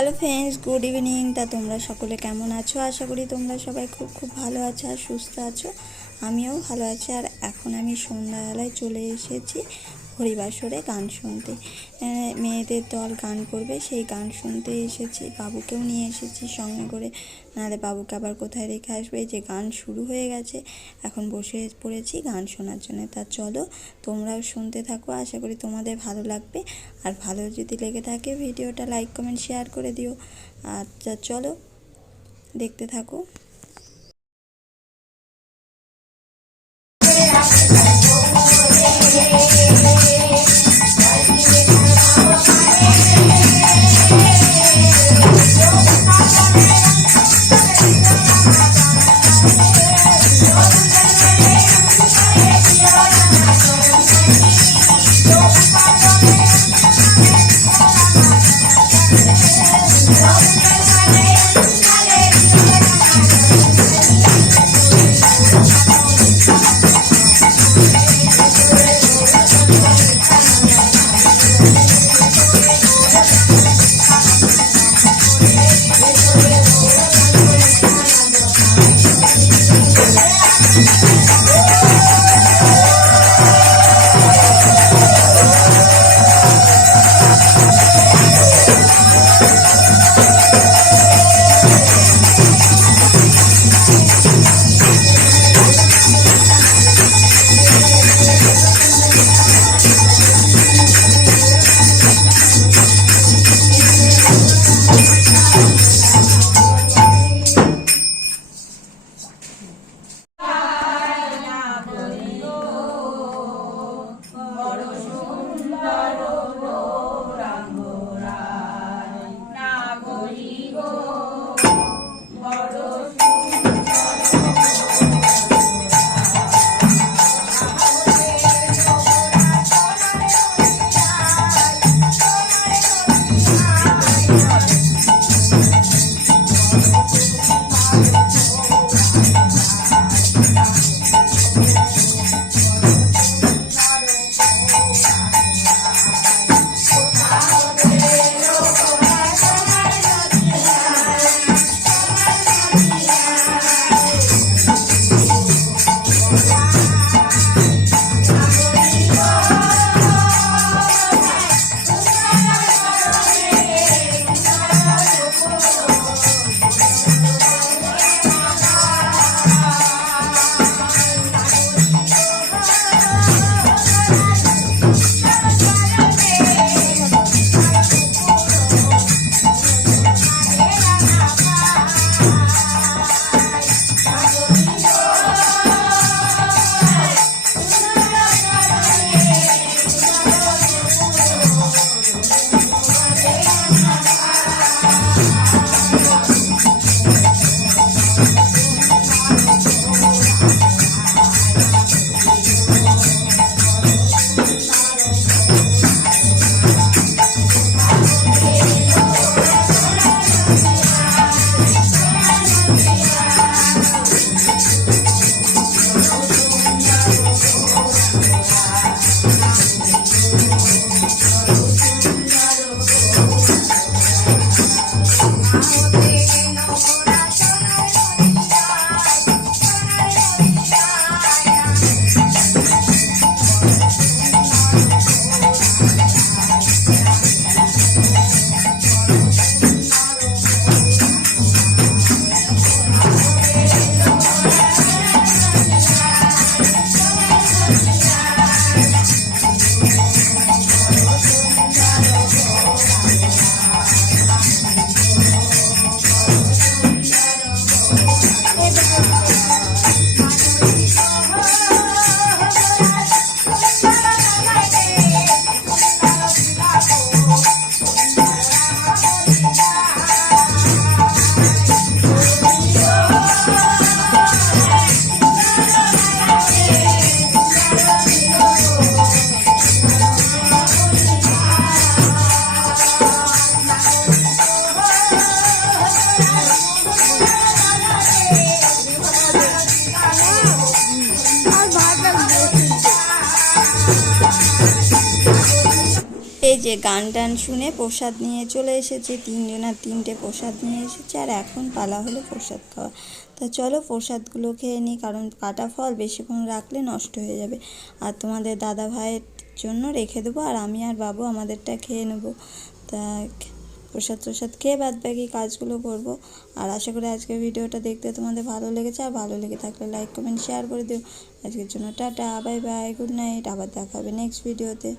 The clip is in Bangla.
Hello friends, good evening. তা তোমরা সকলে কেমন আছো? আশা করি তোমরা সবাই খুব খুব ভালো আছো আর সুস্থ আছো। আমিও ভালো আছি। আর এখন আমি সন্ধ্যাবেলায় চলে এসেছি হরিবাসরে গান শুনতে। মেয়েদের দল গান করবে, সেই গান শুনতে এসেছি। বাবুকেও নিয়ে এসেছি সঙ্গে করে, নাহলে বাবুকে আবার কোথায় রেখে আসবে। যে গান শুরু হয়ে গেছে, এখন বসে পড়েছি গান শোনার জন্য। তা চলো তোমরাও শুনতে থাকো, আশা করি তোমাদের ভালো লাগবে। আর ভালো যদি লেগে থাকে ভিডিওটা লাইক কমেন্ট শেয়ার করে দিও। আচ্ছা চলো দেখতে থাকো। যে গান টান শুনে প্রসাদ নিয়ে চলে এসেছে, তিনজনার তিনটে প্রসাদ নিয়ে এসেছে, আর এখন পালা হলো প্রসাদ খাওয়া। তা চলো প্রসাদগুলো খেয়ে নিই, কারণ কাটা ফল বেশিক্ষণ রাখলে নষ্ট হয়ে যাবে। আর তোমাদের দাদা ভাইয়ের জন্য রেখে দেবো, আর আমি আর বাবু আমাদেরটা খেয়ে নেবো। তা প্রসাদ খেয়ে বাদ বাকি কাজগুলো করবো। আর আশা করি আজকের ভিডিওটা দেখতে তোমাদের ভালো লেগেছে, আর ভালো লেগে থাকলে লাইক কমেন্ট শেয়ার করে দিও। আজকের জন্য tata, bye bye, good night, আবার দেখা হবে নেক্সট ভিডিওতে।